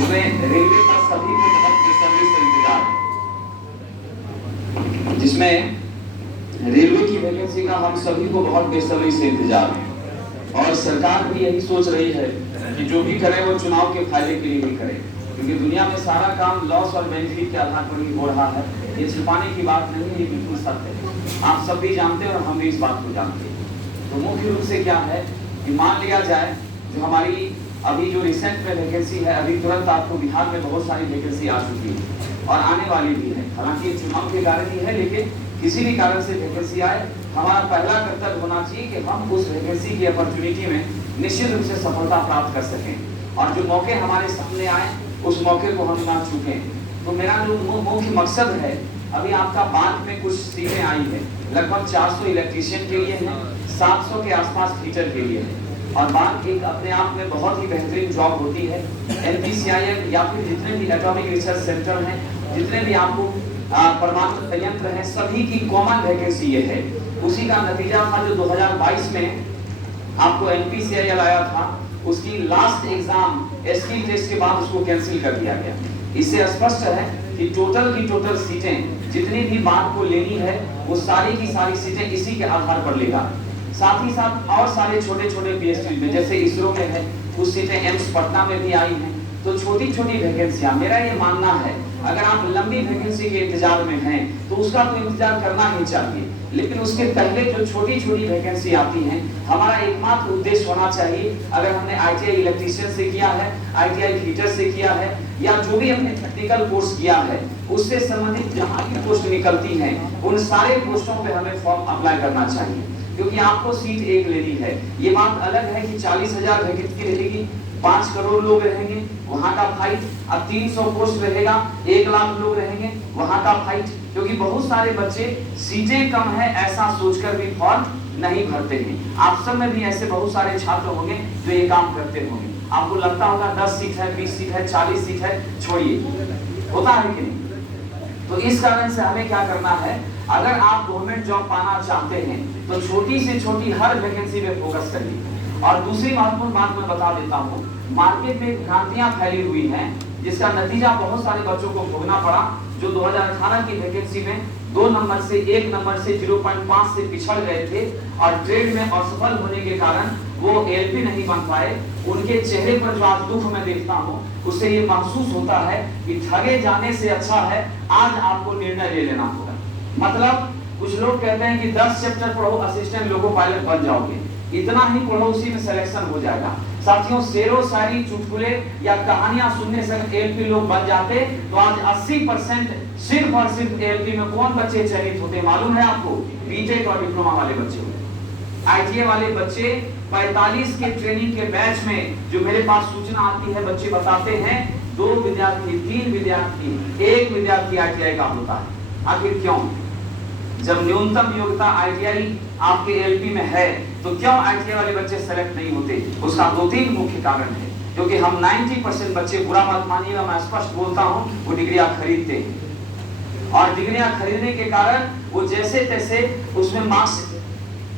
जिसमें रेलवे का सभी को बहुत बेसब्री से इंतजार है, जिसमें रेलवे की वैकेंसी का हम सभी को बहुत बेसब्री से इंतजार है। और सरकार भी यही सोच रही है कि जो भी करे वो चुनाव के फायदे के लिए ही करे, क्योंकि दुनिया में सारा काम लॉस और बेनिफिट के आधार पर ही हो रहा है। ये छिपाने की बात नहीं है, बिल्कुल सत्य है। आप सब भी जानते हैं और हम भी इस बात को जानते हैं। तो मुख्य रूप से क्या है कि मान लिया जाए जो हमारी अभी जो रिसेंट में वैकेंसी है, अभी तुरंत आपको बिहार में बहुत सारी वैकेंसी आ चुकी है और आने वाली भी है। हालांकि चुनाव के कारण ही है, लेकिन किसी भी कारण से वैकेंसी आए, हमारा पहला कर्तव्य होना चाहिए कि हम उस वैकेंसी की अपॉर्चुनिटी में निश्चित रूप से सफलता प्राप्त कर सकें और जो मौके हमारे सामने आए उस मौके को हम ना चूकें। तो मेरा जो मुख्य मकसद है, अभी आपका बांध में कुछ सीटें आई है, लगभग 400 इलेक्ट्रीशियन के लिए है, 700 के आसपास हीटर के लिए है। और बांध एक अपने आप में बहुत ही बेहतरीन जॉब होती है। NPCIL या फिर जितने भी एटॉमिक रिसर्च सेंटर हैं, जितने भी आपको परमाणु संयंत्र हैं, सभी की कॉमन वैकेंसी ये है। उसी का नतीजा था जो 2022 में आपको NPCIL आया था, उसकी लास्ट एग्जाम स्किल टेस्ट के बाद उसको कैंसिल कर दिया गया। इससे स्पष्ट है कि टोटल की टोटल सीटें जितनी भी बात को लेनी है वो सारी की सारी सीटें इसी के आधार पर लेगा। साथ ही साथ और सारे छोटे छोटे PhD में, जैसे इसरो में है, कुछ सीटें एम्स पटना में भी आई हैं। तो छोटी छोटी वैकेंसियां, मेरा ये मानना है अगर आप लंबी वैकेंसी के इंतजार में हैं तो उसका तो इंतजार करना ही चाहिए, लेकिन उसके पहले जो छोटी छोटी वैकेंसी आती हैं, हमारा एकमात्र उद्देश्य होना चाहिए, अगर हमने ITI इलेक्ट्रीशियन से किया है, ITI हीटर से किया है, या जो भी हमने टेक्निकल कोर्स किया है, उससे संबंधित जहां की पोस्ट निकलती हैं उन सारे पोस्टों पे हमें फॉर्म अप्लाई करना चाहिए, क्योंकि आपको सीट एक लेनी है। ये बात अलग है कि 40,000 वैकेंसी रहेगी, 5 करोड़ लोग रहेंगे, वहां का फाइट। अब 300 पोस्ट रहेगा, 1 लाख लोग रहेंगे, वहां का फाइट। क्योंकि बहुत सारे बच्चे सीटें कम है ऐसा सोचकर भी फॉर्म नहीं भरते हैं। आप सब में भी ऐसे बहुत सारे छात्र होंगे जो ये काम करते होंगे। आपको लगता होगा 10 सीट है, 20 सीट है, 40 सीट है, छोड़िए, होता है कि नहीं? तो इस कारण से हमें क्या करना है, अगर आप गवर्नमेंट जॉब पाना चाहते हैं तो छोटी से छोटी हर वैकेंसी में फोकस करिए। और दूसरी महत्वपूर्ण बात मैं बता देता हूँ, मार्केट में भ्रांतियां फैली हुई हैं, जिसका नतीजा बहुत सारे बच्चों को भोगना पड़ा, जो 2018 की वैकेंसी में 2 नंबर से 1 नंबर से 0.5 से पिछड़ गए थे और ट्रेड में असफल होने के कारण वो LP नहीं बन पाए। उनके चेहरे पर जो आज दुख मैं देखता हूँ, उससे ये महसूस होता है कि ठगे जाने से अच्छा है आज आपको निर्णय ले लेना होगा। मतलब कुछ लोग कहते हैं कि 10 चैप्टर पढ़ो, असिस्टेंट लोको पायलट बन जाओगे, इतना ही पढ़ो, उसी में सिलेक्शन हो जाएगा। साथियों, शेरो शायरी, चुटकुले या कहानियां सुनने से LP लोग बन जाते तो आज 80% सिर्फ और सिर्फ LP में कौन बच्चे चयनित होते मालूम है आपको? बीटेक और डिप्लोमा वाले बच्चे होते। ITA वाले बच्चे 45 के ट्रेनिंग के बैच में जो मेरे पास सूचना आती है, बच्चे बताते हैं 2 विद्यार्थी, 3 विद्यार्थी, 1 विद्यार्थी ITI का होता है। आखिर क्यों? जब न्यूनतम योग्यता ITI आपके LP में है तो क्यों ITI वाले बच्चे सेलेक्ट नहीं होते? उसका 2-3 मुख्य कारण है। क्योंकि हम 90% बच्चे, बुरा मत मानिएगा, मैं स्पष्ट बोलता हूं, वो डिग्रियां खरीदते हैं और डिग्रियां खरीदने के कारण वो जैसे तैसे उसमें मार्क्स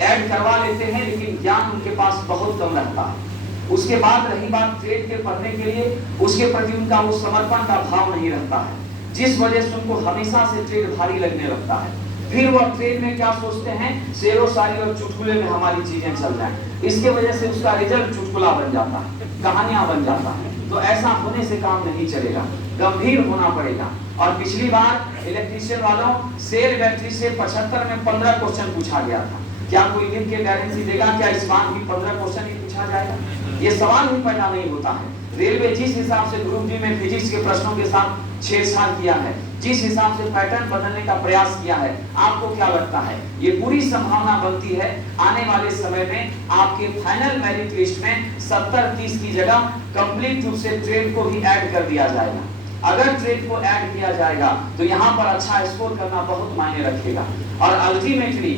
ऐड करवा लेते हैं, लेकिन ज्ञान उनके पास बहुत कम रहता है। उसके बाद रही बात ट्रेड के पढ़ने के लिए, उसके प्रति उनका वो समर्पण का भाव नहीं रहता है, जिस वजह से उनको हमेशा से ट्रेड भारी लगने लगता है। फिर वो ट्रेड में क्या सोचते हैं, शेरो शायरी और चुटकुले में हमारी चीजें चल जाएं। इसके वजह से उसका रिजल्ट चुटकुला बन जाता है, कहानियां बन जाता है। तो ऐसा होने से काम नहीं चलेगा, गंभीर होना पड़ेगा। और पिछली बार इलेक्ट्रीशियन वालों सेल बैटरी से 75 में 15 क्वेश्चन पूछा गया था। क्या कोई लिख के गारंटी देगा क्या इस बार भी 15 क्वेश्चन ही पूछा जाएगा? ये सवाल ही पैदा नहीं होता है। रेलवे जिस हिसाब से ग्रुप डी में फिजिक्स के प्रश्नों के साथ छेड़छाड़ किया है, जिस हिसाब से पैटर्न बदलने का प्रयास किया है, आपको क्या लगता है? ये पूरी संभावना बनती है आने वाले समय में आपके फाइनल मेरिट लिस्ट में 70-30 की जगह कंप्लीट रूप से ट्रेड को भी ऐड कर दिया जाएगा। अगर ट्रेड को ऐड किया जाएगा तो यहाँ पर अच्छा स्कोर करना बहुत मायने रखेगा। और अल्टीमेटली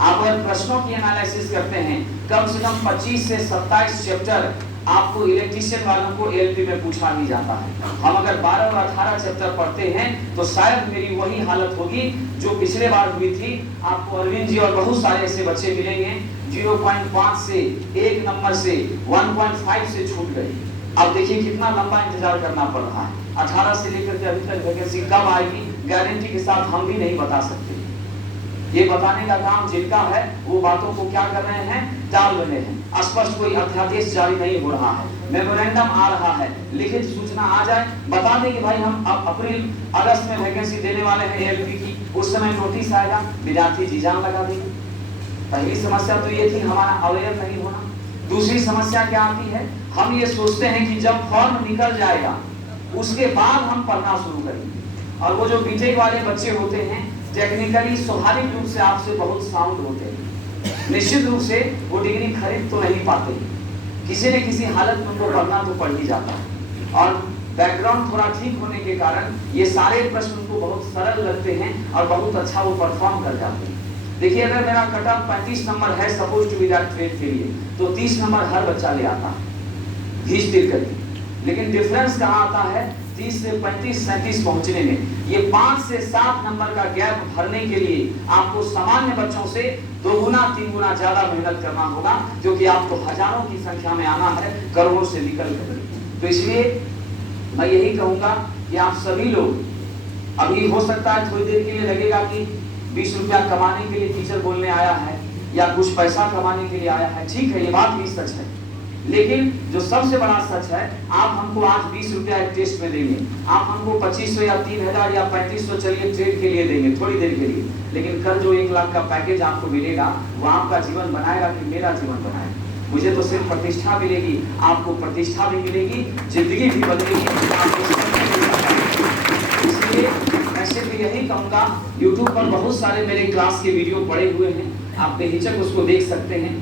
आप अगर प्रश्नों की एनालिसिस करते हैं, कम से कम 25 से 27 चैप्टर आपको इलेक्ट्रीशियन वालों को LP में पूछा ही जाता है। हम अगर 12 और 18 चैप्टर पढ़ते हैं तो शायद मेरी वही हालत होगी जो पिछले बार हुई थी। आपको अरविंद जी और बहुत सारे ऐसे बच्चे मिलेंगे 0.5 से 1 नंबर से 1.5 से छूट गए। अब देखिए कितना लंबा इंतजार करना पड़ रहा है। 18 से लेकर के अभी तक वैकेंसी कब आएगी गारंटी के साथ हम भी नहीं बता सकते। ये बताने का काम जिनका है वो बातों को क्या कर रहे हैं, टाल रहे हैं। स्पष्ट कोई अध्यादेश जारी नहीं हो रहा है, मेमोरेंडम आ रहा है, लिखित सूचना आ जाए, बता दें कि भाई हम अब अप्रैल अगस्त में वैकेंसी देने वाले हैं एएलपी की, उस समय नोटिस आएगा, विद्यार्थी जी जान लगा देंगे। पहली समस्या तो ये थी हमारा अवेयर नहीं होना। दूसरी समस्या क्या आती है, हम ये सोचते हैं कि जब फॉर्म निकल जाएगा उसके बाद हम पढ़ना शुरू करेंगे। और वो जो बीटेक वाले बच्चे होते हैं टेक्निकली स्वाभाविक रूप से आपसे बहुत साउंड होते हैं, निश्चित रूप से वो डिग्री खरीद तो नहीं पाते, किसी न किसी हालत में उनको पढ़ना तो पड़ ही जाता है। और बैकग्राउंड थोड़ा ठीक होने के कारण ये सारे प्रश्न उनको बहुत सरल लगते हैं और बहुत अच्छा वो परफॉर्म कर जाते हैं। देखिए अगर मेरा कट ऑफ 35 नंबर है suppose to be that trade के लिए, तो 30 नंबर हर बच्चा ले आता है घींच तिर करके। लेकिन डिफरेंस कहाँ आता है, 30 से 35 37 पहुंचने में। ये 5 से 7 नंबर का गैप भरने के लिए आपको सामान्य बच्चों से 2 गुना 3 गुना ज्यादा मेहनत करना होगा, क्योंकि आपको हजारों की संख्या में आना है, करोड़ों से निकल कर। तो इसलिए मैं यही कहूंगा कि आप सभी लोग, अभी हो सकता है थोड़ी देर के लिए लगेगा कि 20 रुपया कमाने के लिए टीचर बोलने आया है या कुछ पैसा कमाने के लिए आया है, ठीक है ये बात भी सच है। लेकिन जो सबसे बड़ा सच है, आप हमको आज 20 रुपया एक टेस्ट में देंगे, आप हमको 2500 या 3000 या 3500 चलिए ट्रेड के लिए देंगे थोड़ी देर के लिए, लेकिन कल जो 1 लाख का पैकेज आपको मिलेगा वो आपका जीवन बनाएगा कि मेरा जीवन बनाएगा। मुझे तो सिर्फ प्रतिष्ठा मिलेगी, आपको प्रतिष्ठा भी मिलेगी, जिंदगी भी बदलेगी। इसलिए मैं सिर्फ यही कहूँगा, यूट्यूब पर बहुत सारे मेरे क्लास के वीडियो पड़े हुए हैं, आप बेहिचक उसको देख सकते हैं।